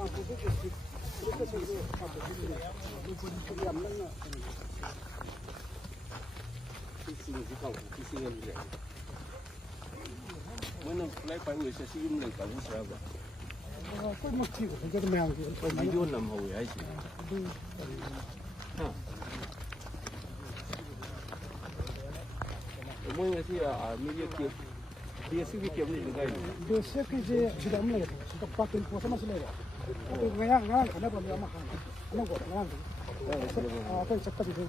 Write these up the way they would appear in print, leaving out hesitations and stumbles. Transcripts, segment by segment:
Mana fly pai người sẽ sử dụng lên tàu sao vậy? Có một chiều cái mèo thì Có video nằm hồi ấy chứ? Mỗi người thì media kia, dia sih kita ni juga. biasa kerja sudah mulai, sudah pakai puasa masih lagi. Tapi ngang kenapa dia makan? Kenapa ngang? Apa yang cepat itu?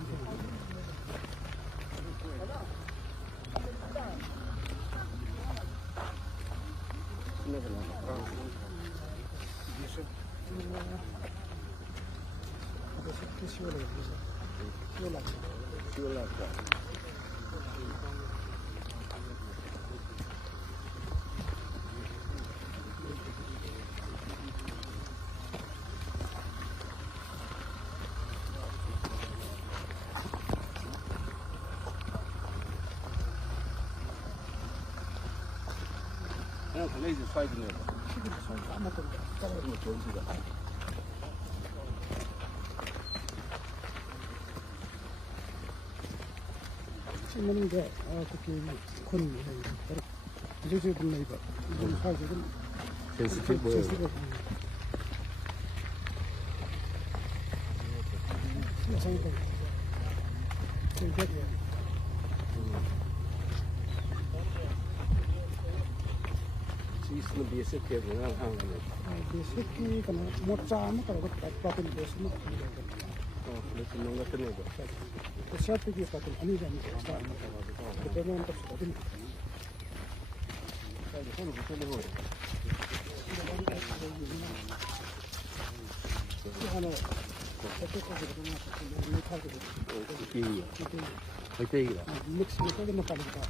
그냥 레이저 사이즈네요. 좋은 시간. 찍는 게 그렇게 큰 이제 좀 이거 이런 사이즈는 센스티브 뭐예요? Islam biasa ke dengan hang ni. biasa ki kana mocha mo kalau patin biasa mo Oh, lebih nongak tu ni. siapa ki patin ani jam sa kita mo untuk patin Saya pun betul ni hor. ano ito ko ni thal ko Okey. Okey lah. mix nito din makalita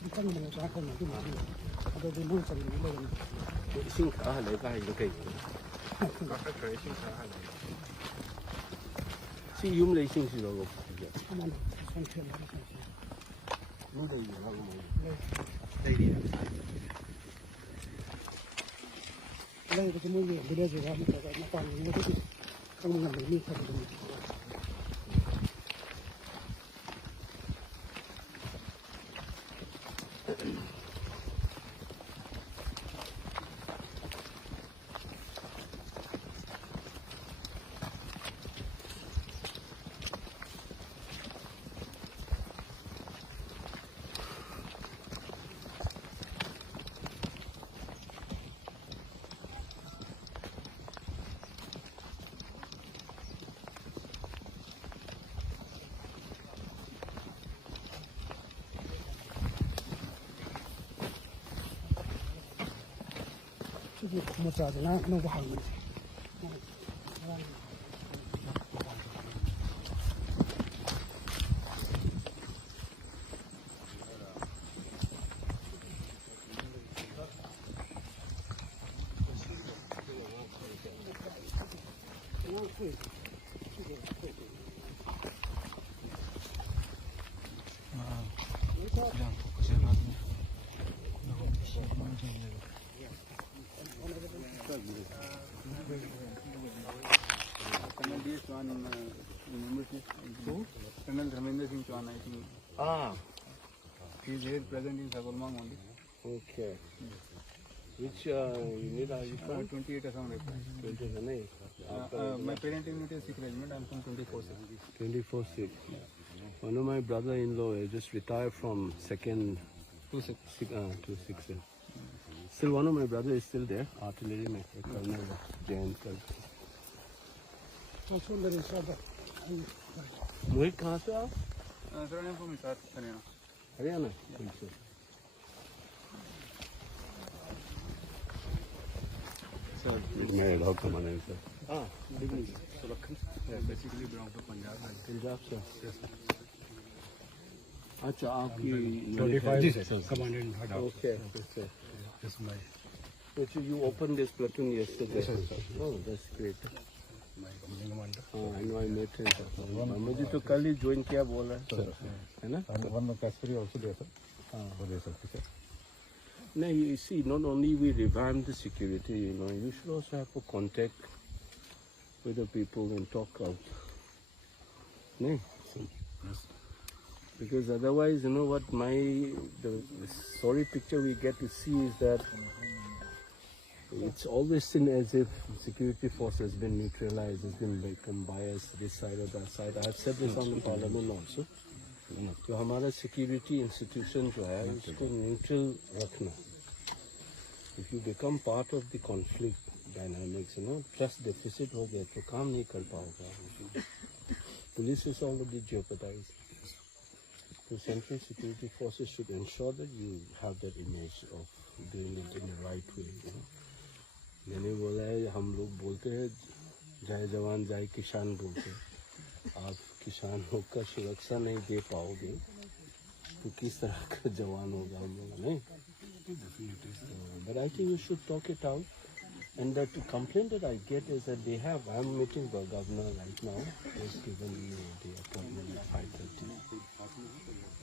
simpan mengusahakan nanti mari ada di mulut cari dulu Sing ah le ka hidup kayak. Si yum le sing si logo. aman sanction Lu dah yum lagu mau. Dah dia. kalau itu semua ni bila juga makan ini tu kamu ngambil ni satu demi这么着的，那弄不好问题。Colonel Dharmendra Singh Chauhan, I think. He is here present in Sakolmang only. Okay. Which unit are you from? 28 Assam Rifle. 28. My parent unit is 6 regiment. I am from 24/6. 24/6. One of my brother-in-law just retired from second 26. 2/6. Still, one of my brother is still there. Artillery major, Colonel Jain. Also, there is other. मोहित कहाँ से आप? Sir, I am from Hisar, Haryana. Haryana? Sir, मैं doctor मने sir. हाँ, good evening. Sulakhan. Yeah, basically belong to Punjab. Punjab sir. Yes sir. अच्छा आपकी 25 commandant head of. Okay. Okay. Yes, my So you opened this platoon yesterday. Yes, sir. Oh, that's great. company commander. हाँ, I know I met him. मुझे तो कल ही join किया बोला है ना? And one Kashmiri also there, sir. For this officer. No, you see, not only we revamp the security, you should also have a contact with the people and talk out. No? Yes. Because otherwise, what the sorry picture we get to see is that it's always seen as if security force has been neutralized, has been become biased this side or that side. I have said this on the parliament also. तो हमारा security institution जो है उसको neutral रखना. If you become part of the conflict dynamics trust deficit हो गया तो काम नहीं कर पाओगे. Police is already jeopardized. So central security forces should ensure that you have that image of doing it in the right way. मैंने बोला है हम लोग बोलते हैं जय जवान जय किसान बोलते हैं. आप किसान होकर सुरक्षा नहीं दे पाओगे तो किस तरह का जवान होगा हम लोग नहीं. But I think you should talk it out. And the complaint that I get is that I'm meeting the governor right now, who's given me the appointment at 5:30.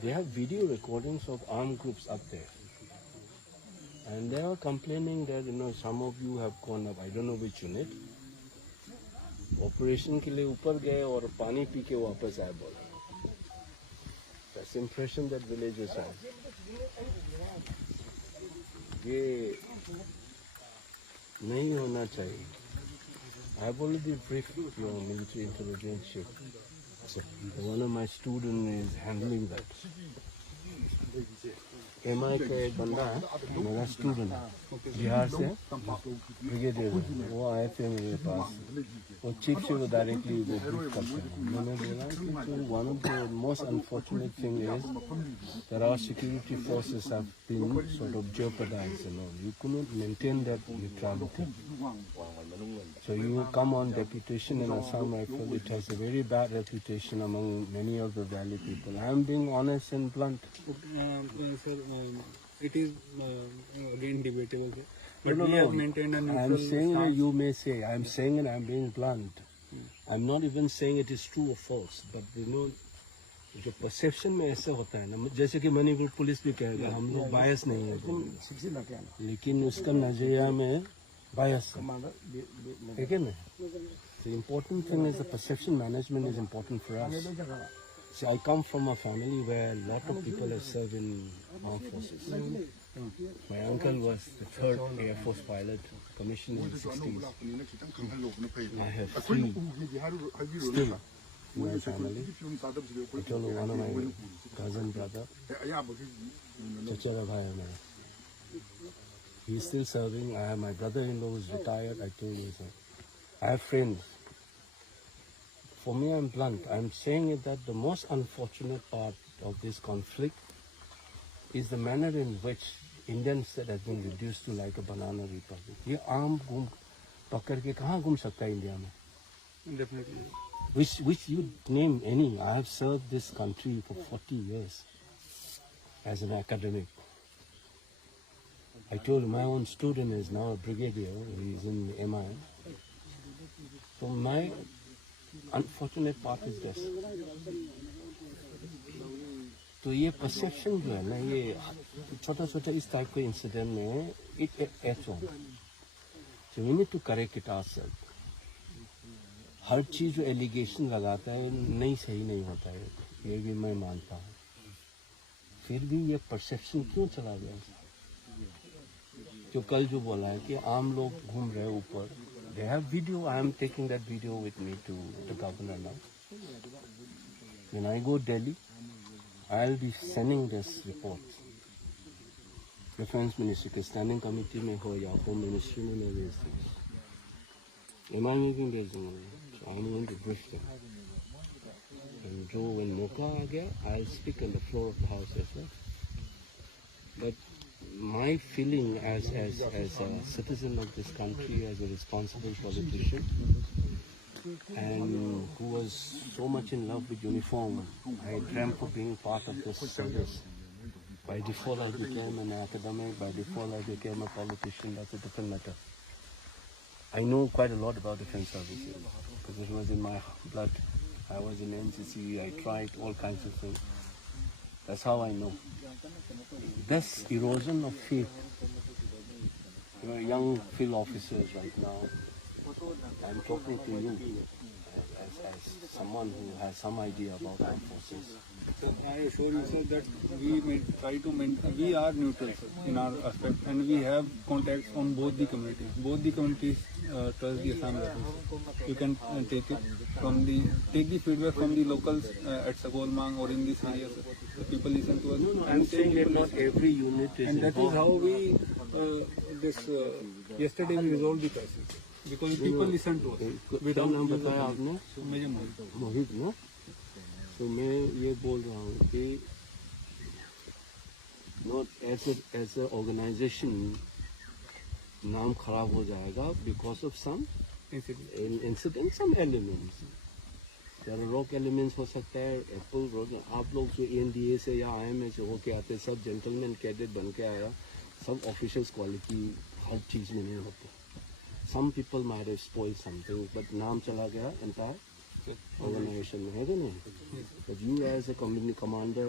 They have video recordings of armed groups up there. And they are complaining that, some of you have gone up, I don't know which unit, operation के लिए ऊपर गए और पानी P के वापस आए बोला. That's the impression that villagers have. ये नहीं होना चाहिए. I have already briefed your military intelligence chief. One of my students is handling that. MI का एक बंदा है, मेरा स्टूडेंट है, बिहार से ब्रिगेडियर है. वो आए थे मेरे पास. वो चीफ से वो डायरेक्टली वो ब्रीफ करते हैं. मैंने बोला कि one of the most unfortunate thing is that our security forces have been sort of jeopardized. You couldn't maintain that neutrality. So you come on deputation in Assam Rifle. It has a very bad reputation among many of the valley people. I am being honest and blunt. Sir, it is again debatable. But No, we have maintained a I neutral am saying that stance. you may say. I am saying it. I am being blunt. I'm not even saying it is true or false. But जो perception में ऐसा होता है ना, जैसे कि Manipur police भी कहेगा हम लोग बायस नहीं है, लेकिन उसका नजरिया में बायस है. ठीक है ना? The important thing is the perception management is important for us. See, I come from a family where a lot of people have served in armed forces. My uncle was the 3rd Air Force pilot, commissioned in the 60s. I have 3 still in my family. I told you one of my cousin brother, Chachara Bhai Mera. He's still serving. I have my brother-in-law who's retired. I told you so. I have friends. For me, I'm blunt. I'm saying it that the most unfortunate part of this conflict is the manner in which Indians that have been reduced to like a banana republic. ये आम घूम पकड़ के कहाँ घूम सकता है India में? Definitely. Which you name any. I have served this country for 40 years as an academic. I told you, my own student is now a brigadier. He's in MI. So my unfortunate part is this. तो ये perception जो है ना, ये छोटा छोटा इस type के इंसिडेंट में it adds on. So we need to correct it ourselves. हर चीज जो एलिगेशन लगाता है नहीं सही नहीं होता है, ये भी मैं मानता हूँ. फिर भी ये परसेप्शन क्यों चला गया? जो कल जो बोला है कि आम लोग घूम रहे ऊपर. They have video. I am taking that video with me to the governor now. When I go Delhi, I'll be sending this report. Defense Ministry के standing committee में हो या Home Ministry में मैं भेज दूँगा. MI में भी भेजूँगा. So I'm going to brief them. And जो when मौका आ गया, I'll speak on the floor of the house as well. But my feeling as a citizen of this country, as a responsible politician, and who was so much in love with uniform, I dreamt of being part of this service. By default, I became an academic. By default, I became a politician. That's a different matter. I know quite a lot about defense services because it was in my blood. I was in NCC. I tried all kinds of things. That's how I know. This erosion of faith. You know, young field officers right now. I'm talking to you as someone who has some idea about armed forces. So I assure you, sir, that we try to maintain. We are neutral, sir, in our aspect, and we have contacts on both the communities. Both the communities trust the Assam Rifles. You can take the feedback from the locals at Sagolmang or in this area. Sir. The people listen to us. No, I'm saying that not every unit is And that is involved. how we yesterday we resolved the crisis because people listen to us. क्या नाम बताया आपने? Major Mohit. मोहित ना? तो मैं ये बोल रहा हूँ कि not as a organization नाम खराब हो जाएगा because of some incident, some elements. There are rock elements हो सकता है, Apple rock. आप लोग जो ANDA से या IMA से होके आते हैं, सब gentleman cadet बन के आया, सब officials quality हर चीज में नहीं होते. Some people might have spoiled something, but नाम चला गया entire organization में है कि नहीं? But you as a community commander,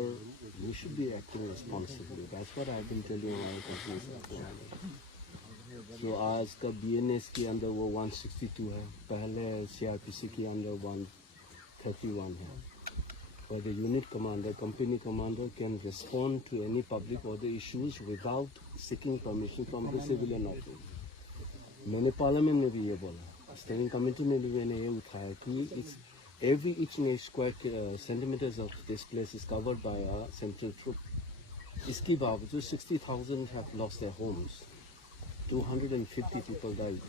you should be acting responsibly. That's what I've been telling my companies. So आज का BNS के अंदर वो 162 है, पहले CRPC के अंदर 131 है. Where the unit commander, company commander can respond to any public order issues without seeking permission from the civilian officer. मैंने पार्लियामेंट में भी ये बोला, स्टैंडिंग कमेटी में भी मैंने ये उठाया कि every each and every square centimeters of this place is covered by a central troop. इसके बावजूद 60,000 have lost their homes, 250 people died.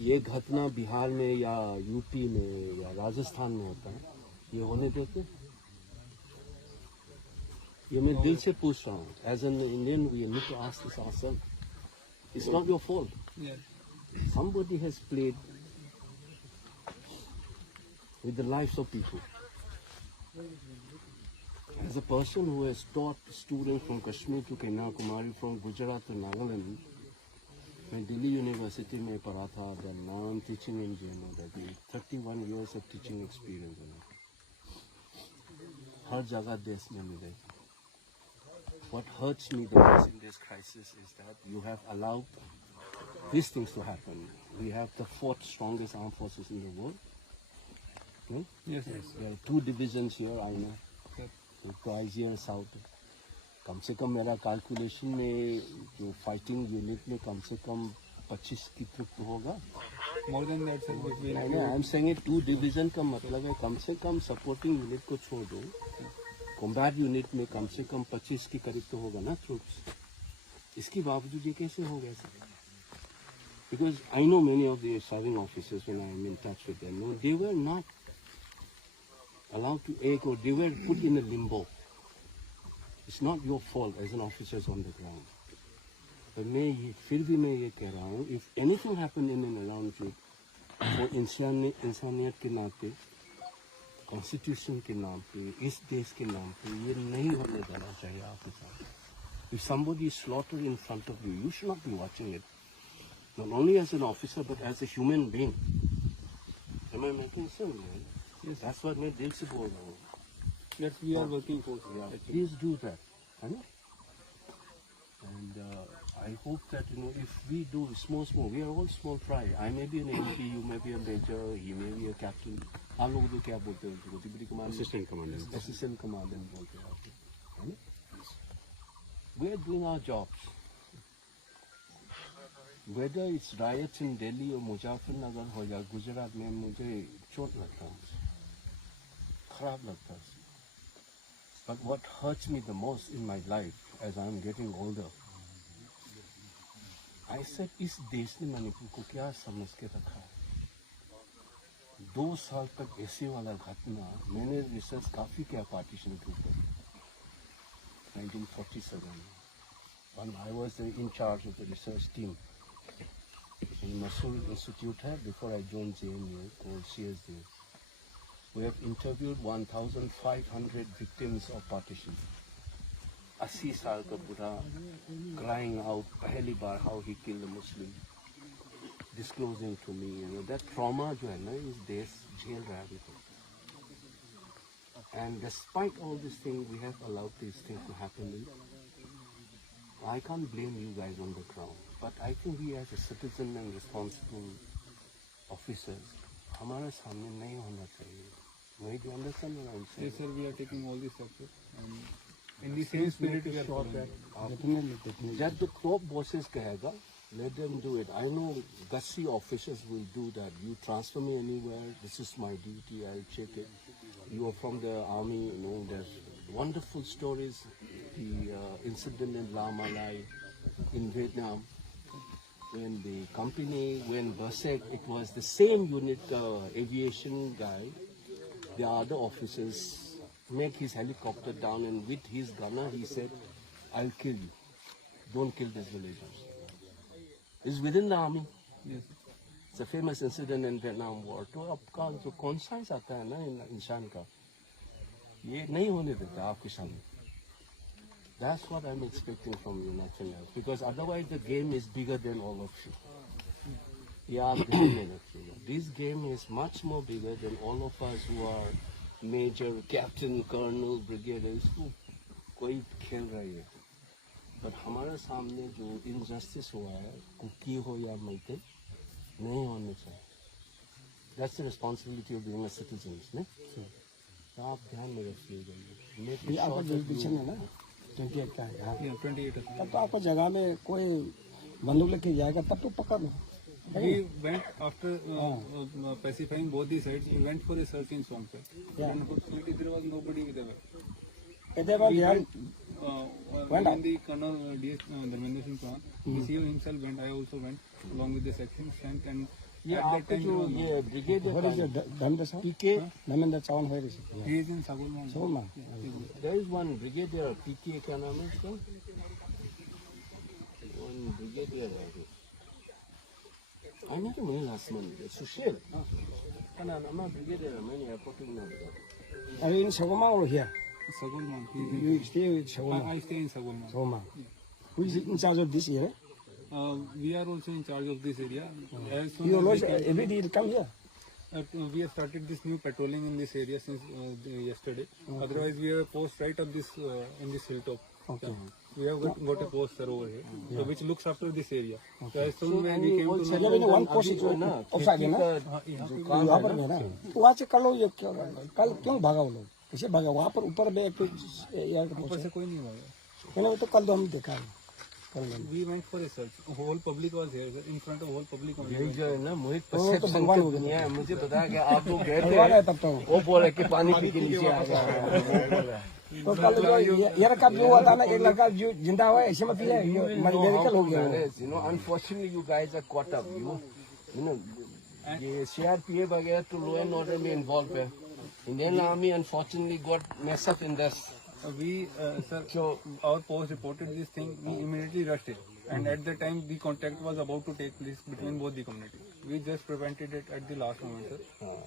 ये घटना बिहार में या यूपी में या राजस्थान में होता है, ये होने देते? ये मैं दिल से पूछ रहा हूँ. As an Indian, we need to ask this ourselves. It's not your fault. Yeah. Somebody has played with the lives of people. As a person who has taught students from Kashmir to Kanyakumari, from Gujarat to Nagaland, मैं Delhi university में पढ़ा था. Then now I'm teaching in JNU. That is 31 years of teaching experience. हर जगह देश में मिले. What hurts me the most in this crisis is that you have allowed these things to happen. We have the fourth strongest armed forces in the world. No? Yes, yes. There are 2 divisions here, I know. East and South. कम से कम मेरा calculation में जो fighting unit में कम से कम 25 की troupe तो होगा. More than that, sir. I am saying 2 division का मतलब है कम से कम सपोर्टिंग यूनिट को छोड़ दो, कॉम्बैट यूनिट में कम से कम 25 के करीब तो होगा ना ट्रूप्स. इसके बावजूद ये कैसे हो गया sir? Because I know many of the serving officers when I am in touch with them, no, they were not allowed to ache or they were put in a limbo. It's not your fault as an officer on the ground. But फिर भी मैं ये कह रहा हूँ, if anything happened in and around you, वो इंसानियत के नाते, कॉन्स्टिट्यूशन के नाम पे, इस देश के नाम पे ये नहीं होने देना चाहिए आपके साथ. If somebody is slaughtered in front of you, you should not be watching it. Not only as an officer, but as a human being. Am I making sense, man? Yes. That's what मैं दिल से बोल रहा हूँ. Yes, we are working for. Yeah, please do that. And I hope that, if we do small, we are all small fry. I may be an MP, you may be a major, he may be a captain. आप लोग तो क्या बोलते हैं उसको? Deputy commander, assistant commander बोलते हैं आप. We are doing our jobs. Whether it's riots in Delhi or Muzaffarnagar or या गुजरात में, मुझे चोट लगता है, खराब लगता है. But what hurts me the most in my life as I'm getting older, I said, इस देश ने मणिपुर को क्या समझ के रखा है? 2 साल तक ऐसे वाला घटना, मैंने रिसर्च काफी किया पार्टीशन के ऊपर 1947. when I was in charge of the research team in Mosul Institute before I joined JNU called CSD. We have interviewed 1,500 victims of partition. 80 साल का बूढ़ा crying out पहली बार how he killed a Muslim, disclosing to me, that trauma जो है ना इस देश झेल रहा है अभी तक. And despite all these things, we have allowed these things to happen. I can't blame you guys on the ground, but I think we as a citizen and responsible officers, हमारे सामने नहीं होना चाहिए. Do you understand what I'm saying? Yes, sir, we are taking all these steps, sir. And in the same spirit, we are following. That the crop bosses कहेगा, let them do it. I know gutsy officers will do that. You transfer me anywhere, this is my duty, I'll check it. You are from the army, there's wonderful stories. The incident in La Malai in Vietnam, when the company, when Berserk, it was the same unit aviation guy, the other officers make his helicopter down, and with his gunner he said, I'll kill you. Don't kill these villagers. It's within the army. Yes. It's a famous incident in Vietnam War. तो आपका जो conscience आता है ना इंसान का, ये नहीं होने देता आपके सामने. That's what I'm expecting from you, nothing else. Because otherwise the game is bigger than all of you. Yeah, this game is much more bigger than all of us who are major, captain, colonel, brigadiers. कोई खेल रही है. But हमारे सामने जो injustice हुआ है, cookie हो या मईते, नहीं होने चाहिए. That's the responsibility of being a citizen, नहीं? तो आप ध्यान में रखिएगा. ये आपका jurisdiction है ना, 28 का है. Yeah, 28. तब तो आपको जगह में कोई बंदूक लेके जाएगा तब तो पकड़ लो. We went after pacifying both the sides. We went for a search in swamp. Yeah. And unfortunately, there was nobody with them. When the Colonel DS Dharmendra Singh Chauhan, he himself went. I also went along with the section strength. And ये at आपका that time, जो ये brigade What is your Dharmendra Sir? PK, Dharmendra Chauhan, where is it? he is in Sagulman. Sagulman. there is one brigadier PK क्या नाम है इसका? One brigadier है. I met him last month. Sushil. I'm not brigadier. I'm airport now. Are you in Sagulman or here? Sagulman. You stay with Sagulman. I stay in Sagulman. Sagulman. Who is in charge of this area? We are also in charge of this area. As soon You as always they can- every day you come here. we have started this new patrolling in this area since yesterday. Otherwise, we have a post right up this in this hilltop. Okay. We have got a post sir over here, which looks after this area. So as soon as we came to मतलब know, मैंने one post जो है ना, office है ना, दुकान वहाँ है पर ना, है ना, तो वहाँ से कर लो. ये कल क्यों भागा वो लोग? कैसे भागा? वहाँ पर ऊपर में एक यार का ऊपर पोस्ट से है. कोई नहीं भागा. मैंने वो तो कल तो हम देखा है. कल मैंने. We went for a search. Whole public was here, sir. In front of whole public. only. यही जो है ना मोहित तो perception भगवान की हो गया. दुनिया है. मुझे पता है कि आप लोग गए भगवान है थे. तब तो. वो बोले कि पानी पी के नीचे आ गया. तो कल जो ये रखा जो हुआ था ना, एक लड़का जो जिंदा हुआ है ऐसे मत ये मेडिकल हो गया. You know, unfortunately, you guys are caught up. You know, ये CRPF वगैरह तो law and order में involved है. Indian Army unfortunately got messed up in this. Sir, our post reported this thing. We immediately rushed it, and at the time the contact was about to take place between both the communities. We just prevented it at the last moment, sir,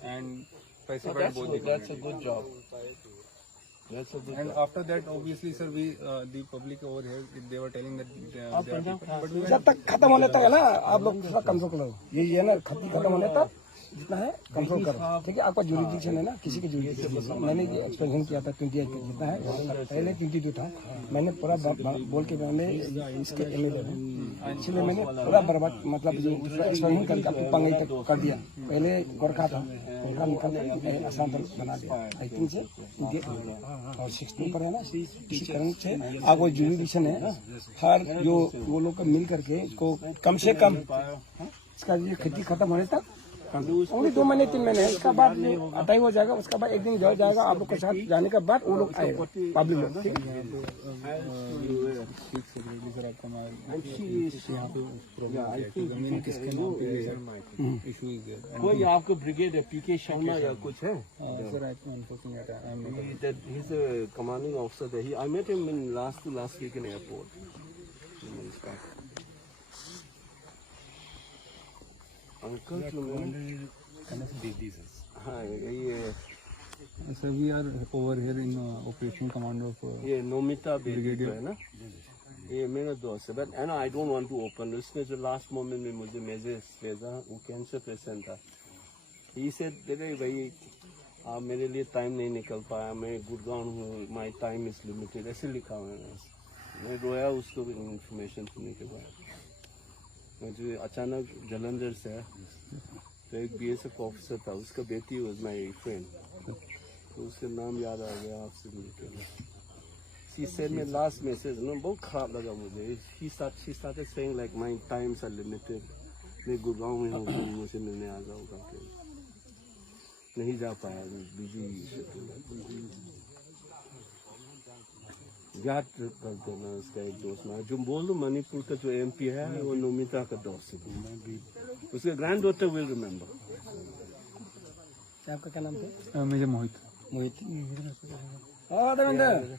and So pacified that's both good. the That's a communities. good job. That's a good And job. after that, obviously, sir, we the public over here they were telling that they are people, but we जब तक खत्म होने तक है ना, आप लोग थोड़ा कंट्रोल करो. ये है ना, खत्म होने तक जितना है कंट्रोल करो. ठीक है, आपका जुरिडिक्शन है ना, किसी के जुरिडिक्शन. मैंने ये एक्सप्लेन किया था 28 का जितना है, पहले 22 था. मैंने पूरा बोल के मैंने इसके एमएलए है, इसलिए मैंने पूरा बर्बाद मतलब एक्सप्लेन करके आपको पंगई तक कर दिया. पहले गोरखा था, गोरखा निकल के आसाम तक बना दिया. 18 से और 16 पर है ना, इसी कारण से आगे जुरिडिक्शन है. हर जो वो लोग मिल करके इसको कम से कम इसका ये खेती खत्म होने तक ओनली 2 महीने 3 महीने. इसका बाद अटाई हो जाएगा. उसका बाद एक दिन जल जाएगा. आप लोग के साथ जाने के बाद वो लोग आएगा पब्लिक लोग. ठीक है. सर आपका यहाँ पे प्रॉब्लम किसके नाम पे इशू इज देयर. कोई आपको ब्रिगेड है PK शर्मा या कुछ है? Sir, unfortunately, I am not. He's a commanding officer there. I met him in last week in airport. Uncle हाँ ये So we are over here in operation command of ये Nomita baby है ना, ये मेरा दोस्त है, but and I don't want to open. उसने जो लास्ट मोमेंट में मुझे मैसेज भेजा, वो कैंसर पेशेंट था. ही सेड तेरे भाई आप मेरे लिए टाइम नहीं निकल पाया, मैं गुड़गांव हूँ, माई टाइम इज लिमिटेड, ऐसे लिखा हुआ है. मैं रोया उसको इन्फॉर्मेशन सुनने के बाद. मुझे अचानक जलंधर से तो एक BSF ऑफिसर था, उसका बेटी वॉज माई फ्रेंड, तो उसका नाम याद आ गया आपसे मिलकर. She sent me last message, no, बहुत खराब लगा मुझे. She started saying like my times are limited. मैं गुड़गांव में हूँ, मुझे मिलने आ जाओ करके. नहीं जा पाया, बिजी. याद कर देना उसका एक दोस्त ना, जो बोल दो मणिपुर का जो MP है, वो नोमिता का दोस्त है. उसके ग्रैंड डॉटर विल रिमेम्बर. आपका क्या नाम था? मेजर मोहित. मोहित. देवेंद्र,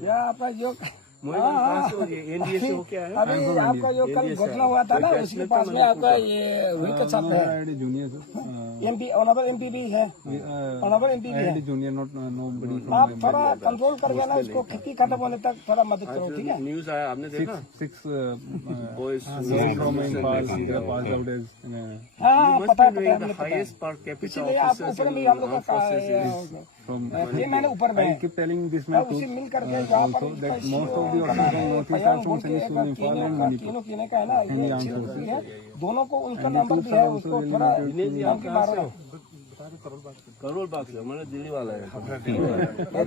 क्या आपका जो NDA से हो क्या है? अभी आपका जो कल घटना हुआ था ना, उसके पास में आपका ये वही का छाप है. जूनियर MP ऑनरेबल MP भी है, ऑनरेबल MP भी है. जूनियर नॉट नोबडी आप थोड़ा कंट्रोल करके ना इसको खेती खत्म होने तक थोड़ा मदद करो, ठीक है? न्यूज आया आपने देखा? 6 boys from Impal passed out as हाँ पता है, मुझे पता है. highest per capita इसलिए आप officers ऊपर में in हम लोग armed का forces from ये मैंने ऊपर में I keep telling this man उसे मिल करके जहाँ पर also that most of the officers from Northeast are from Senegal, Impal and Manipur. तीनों पीने का है ना, ये अच्छी होती है. दोनों को उनका नंबर भी है, उसको थोड़ा आप कहाँ से हो? करोल बाग से, हमारा दिल्ली वाला है.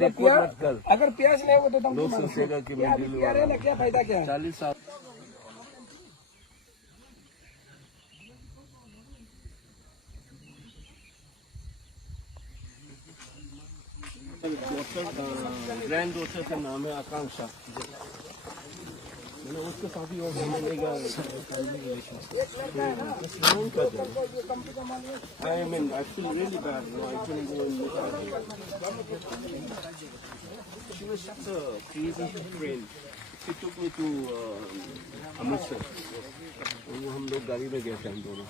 रिकॉर्ड मत कर, अगर प्याज नहीं हो तो तुम लोग सोचेगा कि मैं दिल्ली वाला है ना, क्या फायदा क्या है? 40 साल. ग्रैंड डॉटर का नाम है आकांक्षा. मैंने उसके साथ ही और मिलेगा. I mean, I feel really bad. No, I couldn't go and look at her. She was such a crazy friend. She took me to Amritsar. और हम लोग गाड़ी में गए थे हम दोनों.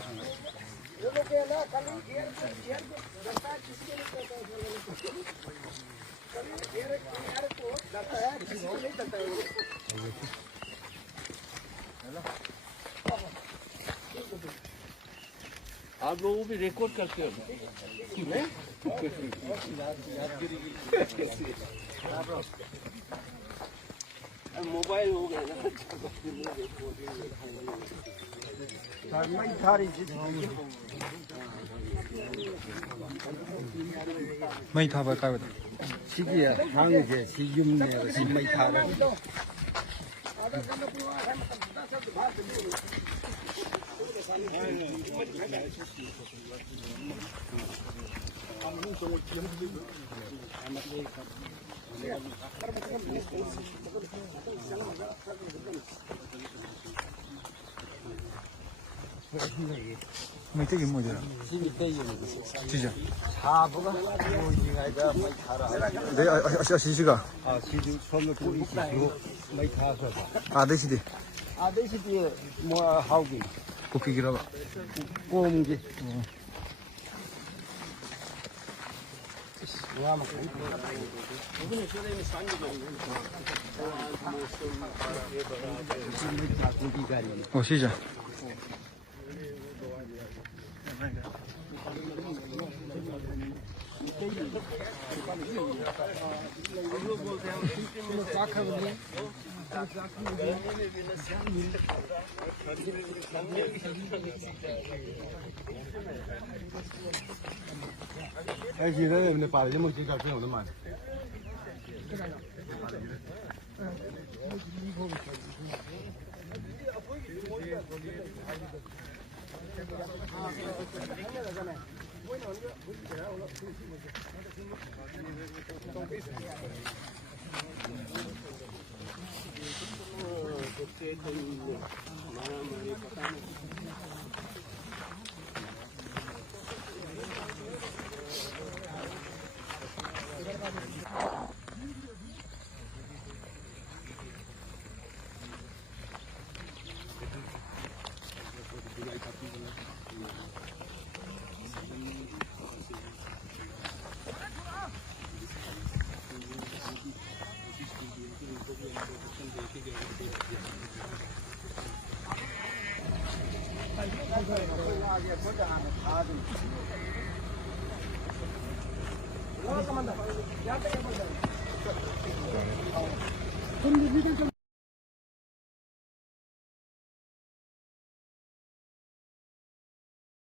आप लोगों भी रिकॉर्ड करते हो नहीं? मोबाइल हो गया ना. मैं था बता 시기야, 항제, 시금내, 신마이 타라. मैं तो क्या मजा 진짜 사부가 뭐지가 마이 타라. 네 아시시가 시주 처음에 보이시 마이 타서. 아데시디 아데시디 뭐 하우기 고기기라 꼬문지. 시작 ऐसी ना हमने पाले मुझे काफी होने मार. कमांडर यहाँ पे